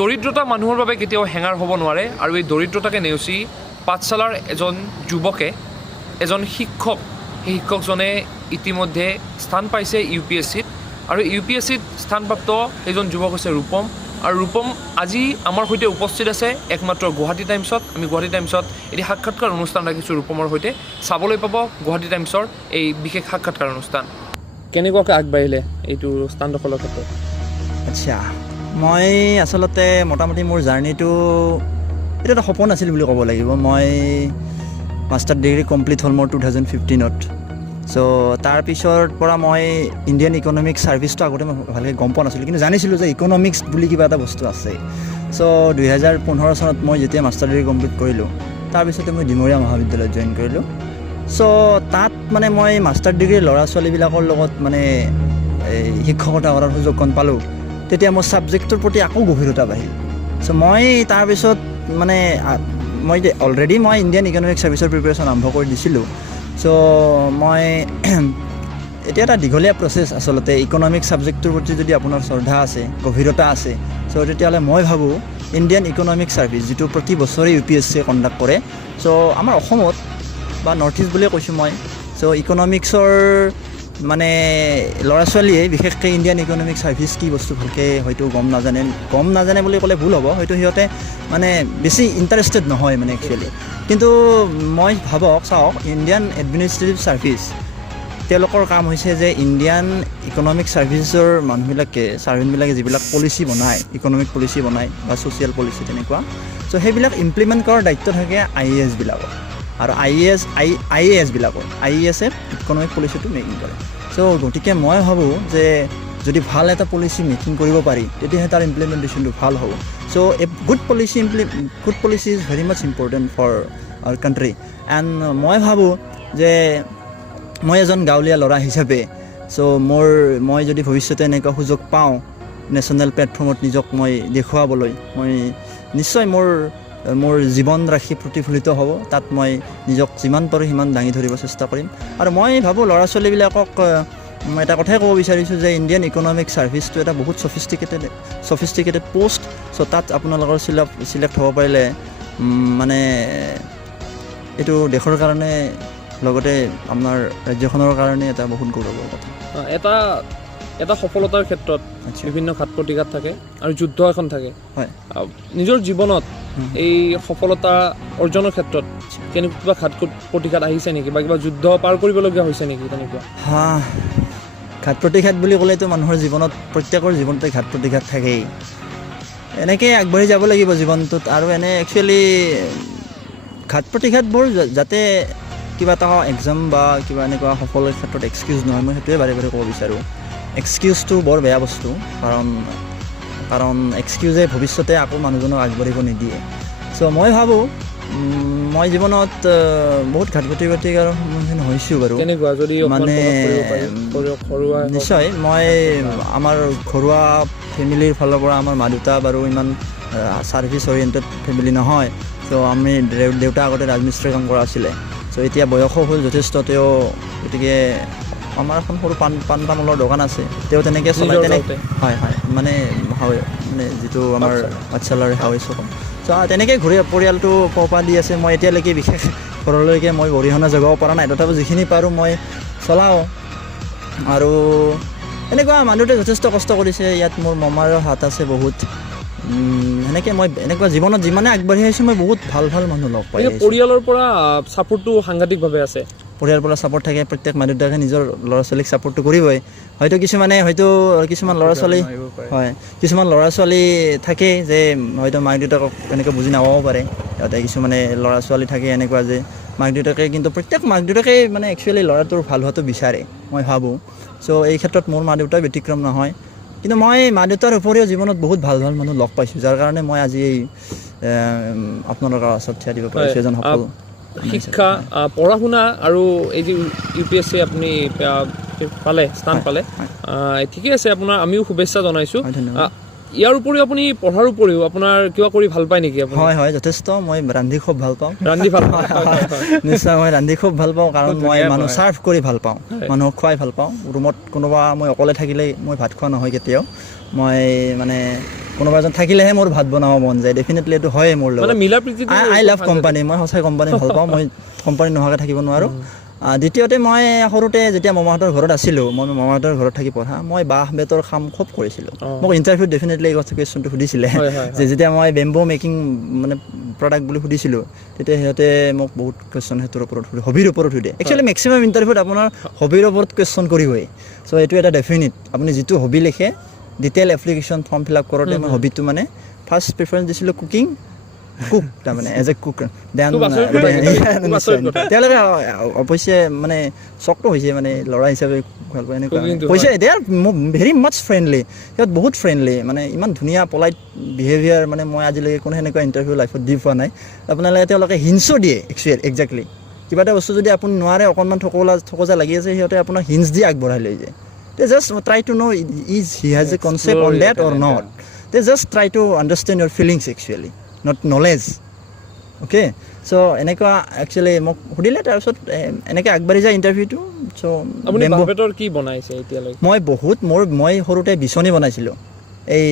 দৰিদ্ৰতা মানুহৰ বাবে কেতিয়াও হেঙাৰ হ'ব নোৱাৰে আৰু এই দৰিদ্ৰতাকে নেওচি পাঠশালাৰ এজন যুৱকে এজন শিক্ষক সেই শিক্ষকজনে ইতিমধ্যে স্থান পাইছে UPSCত আৰু UPSCত স্থানপ্ৰাপ্ত এজন যুৱক হৈছে ৰূপম আৰু ৰূপম আজি আমাৰ সৈতে উপস্থিত আছে একমাত্ৰ গুৱাহাটী টাইমছত আমি গুৱাহাটী টাইমছত এটি সাক্ষাৎকাৰ অনুষ্ঠান ৰাখিছোঁ ৰূপমৰ সৈতে চাবলৈ পাব গুৱাহাটী টাইমছৰ এই বিশেষ সাক্ষাৎকাৰ অনুষ্ঠান কেনেকুৱাকৈ আগবাঢ়িলে এইটো স্থান দখলৰ ক্ষেত্ৰত আচ্ছা মই আসলতে মোটামুটি মোৰ জাৰ্নিটো এটা এটা সপোন আছিল বুলি ক'ব লাগিব মই মাষ্টাৰ ডিগ্ৰী কমপ্লিট হ'ল মোৰ 2015ত চ' তাৰপিছৰ পৰা মই ইণ্ডিয়ান ইকনমিক্স ছাৰ্ভিচটো আগতে মই ভালকৈ গম পোৱা নাছিলোঁ কিন্তু জানিছিলোঁ যে ইকনমিক্স বুলি কিবা এটা বস্তু আছে চ' 2015 চনত মই যেতিয়া মাষ্টাৰ ডিগ্ৰী কমপ্লিট কৰিলোঁ তাৰপিছতে মই ডিমৰীয়া মহাবিদ্যালয়ত জইন কৰিলোঁ চ' তাত মানে মই মাষ্টাৰ ডিগ্ৰীৰ ল'ৰা ছোৱালীবিলাকৰ লগত মানে শিক্ষকতা কৰাৰ সুযোগকণ পালোঁ তেতিয়া মোৰ ছাবজেক্টটোৰ প্ৰতি আকৌ গভীৰতা বাঢ়িল চ' মই তাৰপিছত মানে মই অলৰেডি মই ইণ্ডিয়ান ইকনমিক্স ছাৰ্ভিচৰ প্ৰিপেৰেশ্যন আৰম্ভ কৰি দিছিলোঁ চ' মই এতিয়া এটা দীঘলীয়া প্ৰচেছ আচলতে ইকনমিক্স ছাবজেক্টটোৰ প্ৰতি যদি আপোনাৰ শ্ৰদ্ধা আছে গভীৰতা আছে চ' তেতিয়াহ'লে মই ভাবোঁ ইণ্ডিয়ান ইকনমিক্স ছাৰ্ভিচ যিটো প্ৰতি বছৰে UPSCয়ে কণ্ডাক্ট কৰে চ' আমাৰ অসমত বা নৰ্থ ইষ্ট বুলিয়ে কৈছোঁ মই চ' ইকনমিক্সৰ মানে ল'ৰা ছোৱালীয়ে বিশেষকৈ ইণ্ডিয়ান ইকনমিক্স ছাৰ্ভিচ কি বস্তু ভালকৈ হয়তো গম নাজানে বুলি ক'লে ভুল হ'ব হয়তো সিহঁতে মানে বেছি ইণ্টাৰেষ্টেড নহয় মানে একচুৱেলি কিন্তু মই চাওক ইণ্ডিয়ান এডমিনিষ্ট্ৰেটিভ ছাৰ্ভিচ তেওঁলোকৰ কাম হৈছে যে ইণ্ডিয়ান ইকনমিক ছাৰ্ভিচৰ ছাৰ্ভেণ্টবিলাকে যিবিলাক পলিচি বনায় ইকনমিক পলিচি বনায় বা ছ'চিয়েল পলিচি তেনেকুৱা চ' সেইবিলাক ইমপ্লিমেণ্ট কৰাৰ দায়িত্ব থাকে IES বিলাকৰ আৰু IESবিলাকৰ IESে ইকনমিক পলিচিটো মেকিং কৰে চ' গতিকে মই ভাবোঁ যে যদি ভাল এটা পলিচি মেকিং কৰিব পাৰি তেতিয়াহে তাৰ ইমপ্লিমেণ্টেশ্যনটো ভাল হ'ব so' a good policy is very much important for our country and মই ভাবোঁ যে মই এজন গাঁৱলীয়া ল'ৰা হিচাপে চ' মই যদি ভৱিষ্যতে এনেকুৱা সুযোগ পাওঁ নেশ্যনেল প্লেটফৰ্মত নিজক মই দেখুৱাবলৈ মই নিশ্চয় মোৰ জীৱন ৰাশি প্ৰতিফলিত হ'ব তাত মই নিজক যিমান পাৰোঁ সিমান দাঙি ধৰিব চেষ্টা কৰিম আৰু মই ভাবোঁ ল'ৰা ছোৱালীবিলাকক মই এটা কথাই ক'ব বিচাৰিছোঁ যে ইণ্ডিয়ান ইকনমিক ছাৰ্ভিচটো এটা বহুত ছফিষ্টিকেটেড পোষ্ট চ' তাত আপোনালোকৰ চিলেক্ট হ'ব পাৰিলে মানে এইটো দেশৰ কাৰণে লগতে আপোনাৰ ৰাজ্যখনৰ কাৰণে এটা বহুত গৌৰৱৰ কথা এটা সফলতাৰ ক্ষেত্ৰত বিভিন্ন ঘাত প্ৰতিঘাত থাকে আৰু যুদ্ধ এখন থাকে হয় নিজৰ জীৱনত এই সফলতা অৰ্জনৰ ক্ষেত্ৰত কেনেকুৱা ঘাত প্ৰতিঘাত আহিছে নেকি বা কিবা যুদ্ধ পাৰ কৰিবলগীয়া হৈছে নেকি তেনেকুৱা ঘাত প্ৰতিঘাত বুলি ক'লেতো মানুহৰ জীৱনত প্ৰত্যেকৰ জীৱনতে ঘাত প্ৰতিঘাত থাকেই এনেকৈ আগবাঢ়ি যাব লাগিব জীৱনটোত আৰু এনে একচুৱেলি ঘাত প্ৰতিঘাতবোৰ যাতে কিবা এটা এক্সাম বা কিবা এনেকুৱা সফলৰ ক্ষেত্ৰত এক্সকিউজ নহয় মই সেইটোৱে বাৰে বাৰে ক'ব বিচাৰোঁ এক্সকিউজটো বৰ বেয়া বস্তু কাৰণ এক্সকিউজে ভৱিষ্যতে আকৌ মানুহজনক আগবাঢ়িব নিদিয়ে চ' মই ভাবোঁ মই জীৱনত বহুত ঘাত প্ৰতিঘাতৰ সন্মুখীন হৈছোঁ বাৰু মানে নিশ্চয় মই আমাৰ ঘৰুৱা ফেমিলিৰ ফালৰ পৰা আমাৰ মা দেউতা বাৰু ইমান ছাৰ্ভিচ অৰিয়েণ্টেড ফেমিলি নহয় চ' আমি দেউতা আগতে ৰাজমিস্ত্ৰী কাম কৰা আছিলে চ' এতিয়া বয়সো হ'ল যথেষ্ট তেওঁ গতিকে আমাৰ এখন সৰু পাণ তামোলৰ দোকান আছে তেওঁ তেনেকৈ চলাই হয় মানে যিটো আমাৰ পাঠশালাৰ হাউচ কম চ' তেনেকৈ ঘূৰি পৰিয়ালটো পোহপাল দি আছে মই এতিয়ালৈকে বিশেষ ঘৰলৈকে মই অৰিহণা যোগাব পৰা নাই তথাপিও যিখিনি পাৰোঁ মই চলাওঁ আৰু এনেকুৱা মানুহটোৱে যথেষ্ট কষ্ট কৰিছে ইয়াত মোৰ মামাৰো হাত আছে বহুত সেনেকৈ মই এনেকুৱা জীৱনত যিমানে আগবাঢ়ি আহিছোঁ মই বহুত ভাল মানুহ লগ পাই পৰিয়ালৰ পৰা ছাপোৰ্টটো সাংঘাতিকভাৱে আছে পৰিয়ালৰ পৰা ছাপোৰ্ট থাকে প্ৰত্যেক মা দেউতাকে নিজৰ ল'ৰা ছোৱালীক ছাপোৰ্টটো কৰিবই হয়তো কিছুমান ল'ৰা ছোৱালী থাকে যে হয়তো মাক দেউতাকক এনেকৈ বুজি নাপাব পাৰে সিহঁতে কিছুমানে ল'ৰা ছোৱালী থাকে এনেকুৱা যে মাক দেউতাকে কিন্তু প্ৰত্যেক মাক দেউতাকে মানে একচুৱেলি ল'ৰাটোৰ ভাল হোৱাটো বিচাৰে মই ভাবোঁ চ' এই ক্ষেত্ৰত মোৰ মা দেউতাই ব্যতিক্ৰম নহয় কিন্তু মই মা দেউতাৰ উপৰিও জীৱনত বহুত ভাল মানুহ লগ পাইছোঁ যাৰ কাৰণে মই আজি এই আপোনালোকৰ ওচৰত থিয় দিব পাৰিছোঁ এজন সফল শিক্ষা পঢ়া শুনা আৰু এই যে UPSC আপুনি স্থান পালে ঠিকে আছে আপোনাৰ আমিও শুভেচ্ছা জনাইছোঁ ইয়াৰ উপৰিও আপুনি পঢ়াৰ উপৰিও আপোনাৰ কিবা কৰি ভাল পায় নেকি আপুনি হয় যথেষ্ট মই ৰান্ধি খুব ভাল পাওঁ নিশ্চয় মই ৰান্ধি খুব ভাল পাওঁ কাৰণ মই মানুহ ছাৰ্ভ কৰি ভাল পাওঁ মানুহক খুৱাই ভাল পাওঁ ৰুমত কোনোবা মই অকলে থাকিলে মই ভাত খোৱা নহয় কেতিয়াও মই মানে কোনোবা এজন থাকিলেহে মোৰ ভাত বনাব মন যায় ডেফিনেটলি এইটো হয় মোৰ লগত মানে মিলা প্ৰীতিটো আই লাভ কোম্পানী মই সঁচাই কোম্পানী ভাল পাওঁ মই কোম্পানী নোহোৱাকৈ থাকিব নোৱাৰোঁ দ্বিতীয়তে মই সৰুতে যেতিয়া মামাহঁতৰ ঘৰত আছিলোঁ মই মামাহঁতৰ ঘৰত থাকি পঢ়া মই বাঁহ বেতৰ কাম খুব কৰিছিলোঁ মোক ইণ্টাৰভিউত ডেফিনেটলি এই কুৱেশ্যনটো সুধিছিলে যে যেতিয়া মই বেম্বো মেকিং মানে প্ৰডাক্ট বুলি সুধিছিলোঁ তেতিয়া সিহঁতে মোক বহুত কুৱেশ্যন সেইটোৰ ওপৰত সুধে হবিৰ ওপৰত সুধে একচুৱেলি মেক্সিমাম ইণ্টাৰভিউত আপোনাৰ হবিৰ ওপৰত কুৱেশ্যন কৰিবই চ' এইটো এটা ডেফিনিট আপুনি যিটো হবি লিখে detail application form fill up কৰোঁতে মই হবিটো মানে ফাৰ্ষ্ট প্ৰিফাৰেঞ্চ দিছিলোঁ কুকিং কুক তাৰমানে এজ এ কুক দেন তেওঁলোকে অৱশ্যে মানে চকটো হৈছে মানে ল'ৰা হিচাপে ভাল পায় এনেকুৱা কৈছে দে আৰ ভেৰি মাছ ফ্ৰেণ্ডলি সিহঁত বহুত ফ্ৰেণ্ডলি মানে ইমান ধুনীয়া পলাইট বিহেভিয়াৰ মানে মই আজিলৈকে কোনো সেনেকুৱা ইণ্টাৰভিউ লাইফত দি পোৱা নাই আপোনালোকে তেওঁলোকে হিণ্টছো দিয়ে একজেক্টলি কিবা এটা বস্তু যদি আপুনি নোৱাৰে অকণমান ঠকোজা লাগি আছে সিহঁতে আপোনাক হিণ্টছ দি আগবঢ়াই লৈ যায় they just try to know is he has a concept on that or not they just try to understand your feelings actually not knowledge okay so এনেকুৱা একচুৱেলি মোক সুধিলে তাৰপিছত এনেকৈ আগবাঢ়ি যায় ইণ্টাৰভিউটো চ' আপুনি বাঁহ-বেতৰ কি বনাইছে এতিয়ালৈকে মই সৰুতে বিচনী বনাইছিলোঁ এই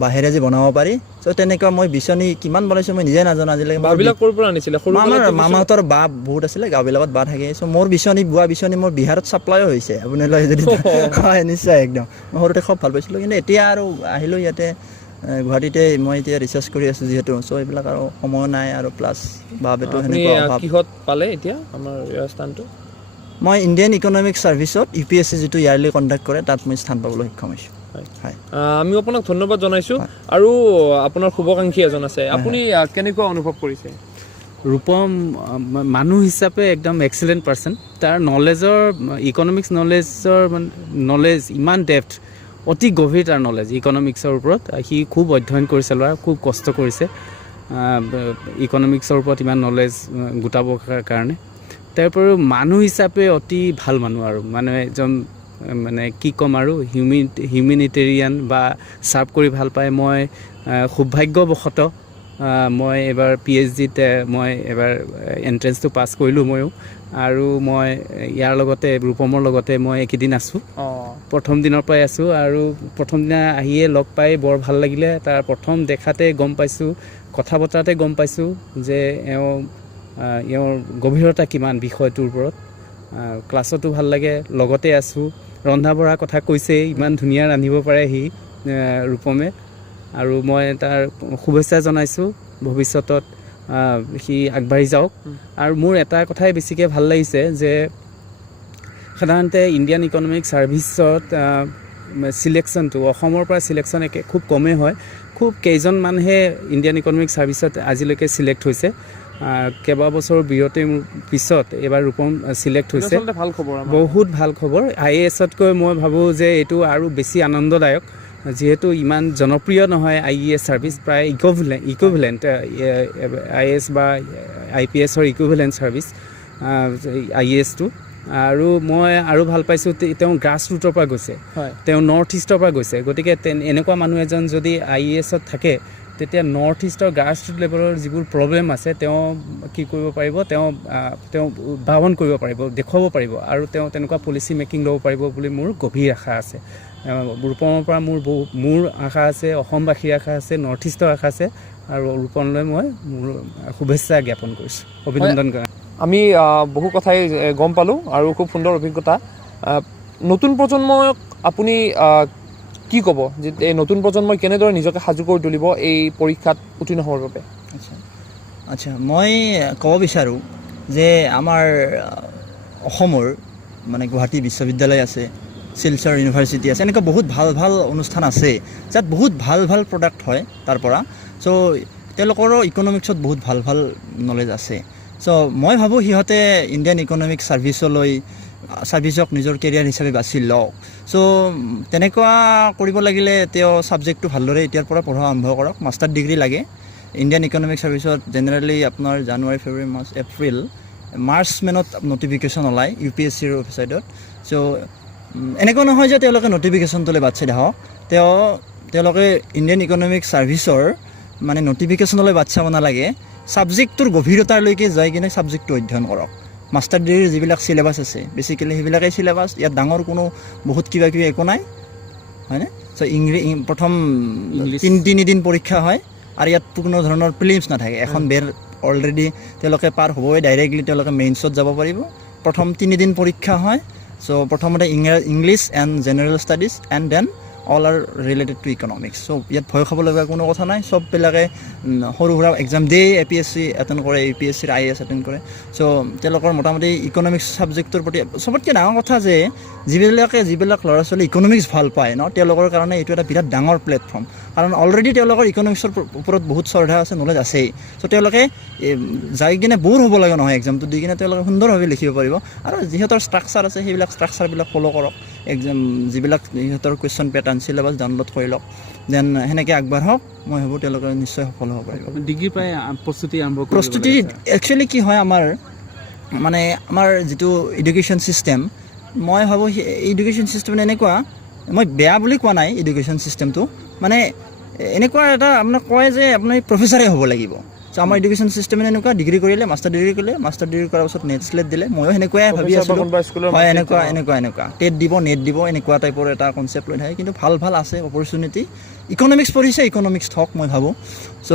বাঁহেৰে যে বনাব পাৰি চ' তেনেকুৱা মই বিচনী কিমান বনাইছোঁ মই নিজে নাজানো আজিলৈকে বাঁহবিলাক ক'ৰ পৰা আনিছিলে আমাৰ মামাহঁতৰ বাঁহ বহুত আছিলে গাঁওবিলাকত বাঁহ থাকে চ' মোৰ বোৱা বিচনী মোৰ বিহাৰত ছাপ্লাইও হৈছে আপোনালোকে যদি হয় নিশ্চয় একদম মই সৰুতে খুব ভাল পাইছিলোঁ কিন্তু এতিয়া আৰু আহিলোঁ ইয়াতে গুৱাহাটীতে মই এতিয়া ৰিচাৰ্চ কৰি আছোঁ যিহেতু চ' এইবিলাক আৰু সময় নাই আৰু প্লাছ বাঁহ-বেতৰ সেনেকুৱা কিহত পালে এতিয়া আমাৰ স্থানটো মই ইণ্ডিয়ান ইকনমিক ছাৰ্ভিচত UPSC যিটো ইয়াৰলি কণ্ডাক্ট কৰে তাত মই স্থান পাবলৈ সক্ষম হৈছোঁ আমি আপোনাক ধন্যবাদ জনাইছোঁ আৰু আপোনাৰ শুভাকাংক্ষী এজন আছে আপুনি কেনেকুৱা অনুভৱ কৰিছে ৰূপম মানুহ হিচাপে একদম এক্সিলেণ্ট পাৰ্চন তাৰ নলেজৰ ইকনমিক্স নলেজ ইমান ডেপ্থ অতি গভীৰ তাৰ নলেজ ইকনমিক্সৰ ওপৰত সি খুব অধ্যয়ন কৰিছে ল'ৰা খুব কষ্ট কৰিছে ইকনমিক্সৰ ওপৰত ইমান নলেজ গোটাবৰ কাৰণে তাৰোপৰিও মানুহ হিচাপে অতি ভাল মানুহ আৰু মানে এজন মানে কি ক'ম আৰু হিউমেনিটেৰিয়ান বা ছাৰ্ভ কৰি ভাল পায় মই সৌভাগ্যবশতঃ মই এবাৰ PhDত মই এবাৰ এণ্ট্ৰেঞ্চটো পাছ কৰিলোঁ ময়ো আৰু মই ইয়াৰ লগতে ৰূপমৰ লগতে মই একেদিন আছোঁ প্ৰথম দিনৰ পৰাই আছোঁ আৰু প্ৰথম দিনা আহিয়ে লগ পাই বৰ ভাল লাগিলে তাৰ প্ৰথম দেখাতে গম পাইছোঁ কথা বতৰাতে গম পাইছোঁ যে এওঁৰ গভীৰতা কিমান বিষয়টোৰ ওপৰত ক্লাছতো ভাল লাগে লগতে আছোঁ ৰন্ধা বঢ়াৰ কথা কৈছে ইমান ধুনীয়া ৰান্ধিব পাৰে সি ৰূপমে আৰু মই তাৰ শুভেচ্ছা জনাইছোঁ ভৱিষ্যতত সি আগবাঢ়ি যাওক আৰু মোৰ এটা কথাই বেছিকৈ ভাল লাগিছে যে সাধাৰণতে ইণ্ডিয়ান ইকনমিক ছাৰ্ভিচত চিলেকশ্যনটো অসমৰ পৰা চিলেকশ্যন খুব কমেই হয় খুব কেইজন মানুহে ইণ্ডিয়ান ইকনমিক ছাৰ্ভিচত আজিলৈকে চিলেক্ট হৈছে কেইবাবছৰৰ বিৰতিৰ পিছত এইবাৰ ৰূপম চিলেক্ট হৈছে বহুত ভাল খবৰ IESতকৈ মই ভাবোঁ যে এইটো আৰু বেছি আনন্দদায়ক যিহেতু ইমান জনপ্ৰিয় নহয় IES ছাৰ্ভিচ প্ৰায় ইকুইভেলেণ্ট IES বা IPSৰ ইকুইভেলেণ্ট ছাৰ্ভিচ IESটো আৰু মই আৰু ভাল পাইছোঁ তেওঁ গ্ৰাছ ৰুটৰ পৰা গৈছে তেওঁ নৰ্থ ইষ্টৰ পৰা গৈছে গতিকে এনেকুৱা মানুহ এজন যদি IESত থাকে তেতিয়া নৰ্থ ইষ্টৰ গ্ৰাছ ৰুট লেভেলৰ যিবোৰ প্ৰব্লেম আছে তেওঁ কি কৰিব পাৰিব তেওঁ উদ্ভাৱন কৰিব পাৰিব দেখুৱাব পাৰিব আৰু তেওঁ তেনেকুৱা পলিচি মেকিং ল'ব পাৰিব বুলি মোৰ গভীৰ আশা আছে ৰূপমৰ পৰা মোৰ আশা আছে অসমবাসীৰ আশা আছে নৰ্থ ইষ্টৰ আশা আছে আৰু ৰূপমলৈ মই মোৰ শুভেচ্ছা জ্ঞাপন কৰিছোঁ অভিনন্দন কৰা আমি বহু কথাই গম পালোঁ আৰু খুব সুন্দৰ অভিজ্ঞতা নতুন প্ৰজন্মক আপুনি কি ক'ব যে এই নতুন প্ৰজন্মই কেনেদৰে নিজকে সাজু কৰি তুলিব এই পৰীক্ষাত উত্তীৰ্ণ হোৱাৰ বাবে আচ্ছা মই ক'ব বিচাৰোঁ যে আমাৰ অসমৰ মানে গুৱাহাটী বিশ্ববিদ্যালয় আছে শিলচৰ ইউনিভাৰ্চিটি আছে এনেকুৱা বহুত ভাল ভাল অনুষ্ঠান আছে যাত বহুত ভাল ভাল প্ৰডাক্ট হয় তাৰ পৰা চ' তেওঁলোকৰো ইকনমিক্সত বহুত ভাল ভাল নলেজ আছে চ' মই ভাবোঁ সিহঁতে ইণ্ডিয়ান ইকনমিক ছাৰ্ভিচক নিজৰ কেৰিয়াৰ হিচাপে বাছি লওক চ' তেনেকুৱা কৰিব লাগিলে তেওঁ ছাবজেক্টটো ভালদৰে এতিয়াৰ পৰা পঢ়া আৰম্ভ কৰক মাষ্টাৰ ডিগ্ৰী লাগে ইণ্ডিয়ান ইকনমিক ছাৰ্ভিচত জেনেৰেলি আপোনাৰ জানুৱাৰী ফেব্ৰুৱাৰী মাৰ্চ এপ্ৰিল মাৰ্চ মানত নটিফিকেশ্যন ওলায় UPSCৰ ৱেবছাইটত চ' এনেকুৱা নহয় যে তেওঁলোকে নটিফিকেশ্যনটোলৈ বাট চাই থাকক তেওঁলোকে ইণ্ডিয়ান ইকনমিক ছাৰ্ভিচৰ মানে নটিফিকেশ্যনলৈ বাট চাব নালাগে ছাবজেক্টটোৰ গভীৰতালৈকে যাই কিনে ছাবজেক্টটো অধ্যয়ন কৰক মাষ্টাৰ ডিগ্ৰীৰ যিবিলাক চিলেবাছ আছে বেচিকেলি সেইবিলাকেই চিলেবাছ ইয়াত ডাঙৰ কোনো বহুত কিবা কিবি একো নাই হয়নে? চ' প্ৰথম English. 3 দিন পৰীক্ষা হয় আৰু ইয়াত কোনো ধৰণৰ প্ৰিলিমছ নাথাকে। এখন বেৰ অলৰেডি তেওঁলোকে পাৰ হ'বই, ডাইৰেক্টলি তেওঁলোকে মেইনছত যাব পাৰিব। প্ৰথম 3 দিন পৰীক্ষা হয়। চ' প্ৰথমতে English and general studies and then all are related to economics. So' ইয়াত ভয় খাব লগা কোনো কথা নাই। চববিলাকে সৰু সুৰা এক্সাম দিয়ে, APSC এটেণ্ড কৰে, UPSC IES এটেণ্ড কৰে। চ' তেওঁলোকৰ মোটামুটি ইকনমিক্স ছাবজেক্টৰ প্ৰতি চবতকৈ ডাঙৰ কথা যে যিবিলাক ল'ৰা ছোৱালী ইকনমিক্স ভাল পায় ন, তেওঁলোকৰ কাৰণে এইটো এটা বিৰাট ডাঙৰ প্লেটফৰ্ম। কাৰণ অলৰেডি তেওঁলোকৰ ইকনমিক্সৰ ওপৰত বহুত শ্ৰদ্ধা আছে, নলেজ আছেই। চ' তেওঁলোকে যাই কিনে ব'ৰ হ'ব লাগে নহয়, এক্সামটো দি কিনে তেওঁলোকে সুন্দৰভাৱে লিখিব পাৰিব। আৰু যিহেতৰ ষ্ট্ৰাকচাৰ আছে সেইবিলাক ষ্ট্ৰাকচাৰবিলাক ফ'ল' কৰক। এক্সাম যিবিলাক সিহঁতৰ কুৱেশ্যন পেটাৰ্ণ চিলেবাছ ডাউনলোড কৰি লওক, দেন সেনেকৈ আগবাঢ়ক। মই ভাবোঁ তেওঁলোকে নিশ্চয় সফল হ'ব পাৰিব। ডিগ্ৰী প্ৰায় প্ৰস্তুতি আৰম্ভ কৰিব প্ৰস্তুতি একচুৱেলি কি হয়, আমাৰ যিটো এডুকেশ্যন ছিষ্টেম, মই ভাবোঁ এডুকেশ্যন ছিষ্টেম এনেকুৱা, মই বেয়া বুলি কোৱা নাই এডুকেশ্যন ছিষ্টেমটো, মানে এনেকুৱা এটা আপোনাক কয় যে আপুনি প্ৰফেচাৰে হ'ব লাগিব। চ' আমাৰ এডুকেশ্যন ছিষ্টেম এনেকুৱা, ডিগ্ৰী কৰিলে মাষ্টাৰ ডিগ্ৰী কৰাৰ পাছত নেট স্লেট দিলে, ময়ো সেনেকুৱাই ভাবি আছিলোঁ। হয়, এনেকুৱা টেট দিব, নেট দিব, এনেকুৱা টাইপৰ এটা কনচেপ্ট লৈ থাকে। কিন্তু ভাল আছে অপৰচুনিটি। ইকনমিক্স পঢ়িছে, ইকনমিক্স থওক মই ভাবোঁ। চ'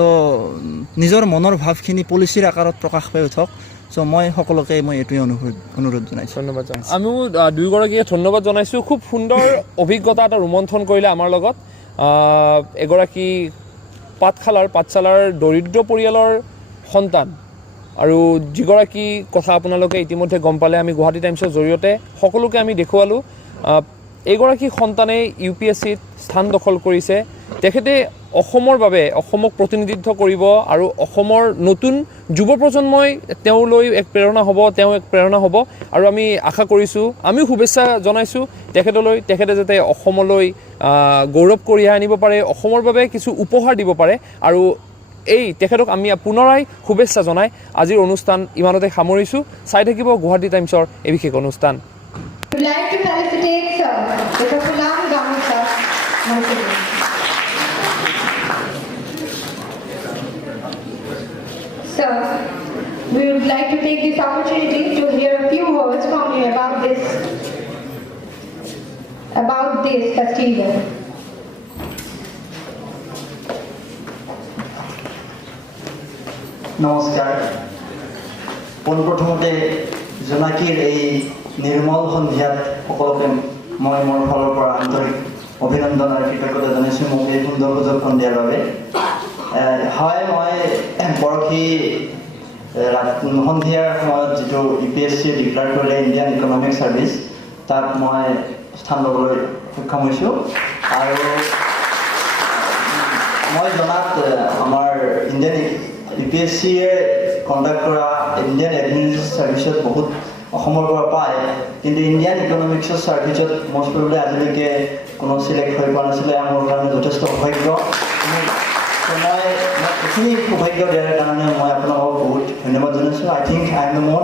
নিজৰ মনৰ ভাৱখিনি পলিচিৰ আকাৰত প্ৰকাশ পাই উঠক। চ' মই সকলোকে এইটোৱে অনুৰোধ জনাইছোঁ। ধন্যবাদ। আমিও দুয়োগৰাকীয়ে ধন্যবাদ জনাইছোঁ। খুব সুন্দৰ অভিজ্ঞতা এটা ৰোমন্থন কৰিলে আমাৰ লগত। এগৰাকী পাঠশালাৰ দৰিদ্ৰ পৰিয়ালৰ সন্তান, আৰু যিগৰাকী কথা আপোনালোকে ইতিমধ্যে গম পালে, আমি গুৱাহাটী টাইমছৰ জৰিয়তে সকলোকে আমি দেখুৱালোঁ। এইগৰাকী সন্তানে UPSCত স্থান দখল কৰিছে। তেখেতে অসমৰ বাবে অসমক প্ৰতিনিধিত্ব কৰিব আৰু অসমৰ নতুন যুৱ প্ৰজন্মই তেওঁলৈ এক প্ৰেৰণা হ'ব। আৰু আমি আশা কৰিছোঁ, আমিও শুভেচ্ছা জনাইছোঁ তেখেতলৈ, তেখেতে যাতে অসমলৈ গৌৰৱ কঢ়িয়াই আনিব পাৰে, অসমৰ বাবে কিছু উপহাৰ দিব পাৰে। আৰু তেখেতক আমি পুনৰাই শুভেচ্ছা জনাই আজিৰ অনুষ্ঠান ইমানতে সামৰিছোঁ। চাই থাকিব গুৱাহাটী টাইমছৰ এই বিশেষ অনুষ্ঠান। We'd like to felicitate sir with a Fulam Gamusa once again. Sir, we would like to take this opportunity to hear a few words from you about this festival. নমস্কাৰ। পোনপ্ৰথমতে জোনাকীৰ এই নিৰ্মল সন্ধিয়াত সকলোকে মই মোৰ ফালৰ পৰা আন্তৰিক অভিনন্দন আৰু কৃতজ্ঞতা জনাইছোঁ মোক এই সুন্দৰ সুযোগখন দিয়াৰ বাবে। হয়, মই পৰহি সন্ধিয়াৰ সময়ত যিটো UPSC ডিক্লেয়াৰ কৰিলে ইণ্ডিয়ান ইকনমিক ছাৰ্ভিচ, তাত মই স্থান ল'বলৈ সক্ষম হৈছোঁ। আৰু মই জনাত আমাৰ ইণ্ডিয়ান UPSCয়ে কণ্ডাক্ট কৰা ইণ্ডিয়ান এডমিনিষ্ট্ৰেটিভ ছাৰ্ভিচত বহুত অসমৰ পৰা পায়, কিন্তু ইণ্ডিয়ান ইকনমিক্সৰ ছাৰ্ভিচত মষ্ট প্ৰবলি আজিলৈকে কোনো চিলেক্ট হৈ পোৱা নাছিলে। মোৰ কাৰণে যথেষ্ট সৌভাগ্য। মই এইখিনি সৌভাগ্য দিয়াৰ কাৰণে মই আপোনালোকক বহুত ধন্যবাদ জনাইছোঁ। I think I am the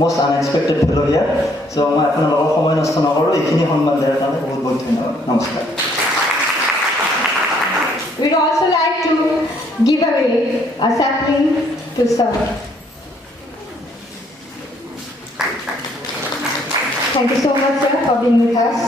most unexpected fellow' here. So' মই আপোনালোকৰ সময় নষ্ট নকৰোঁ। এইখিনি সন্মান দিয়াৰ কাৰণে বহুত বহুত ধন্যবাদ। নমস্কাৰ। We'd also like to give away a sapling to sir. Thank you so much, sir, for being with us.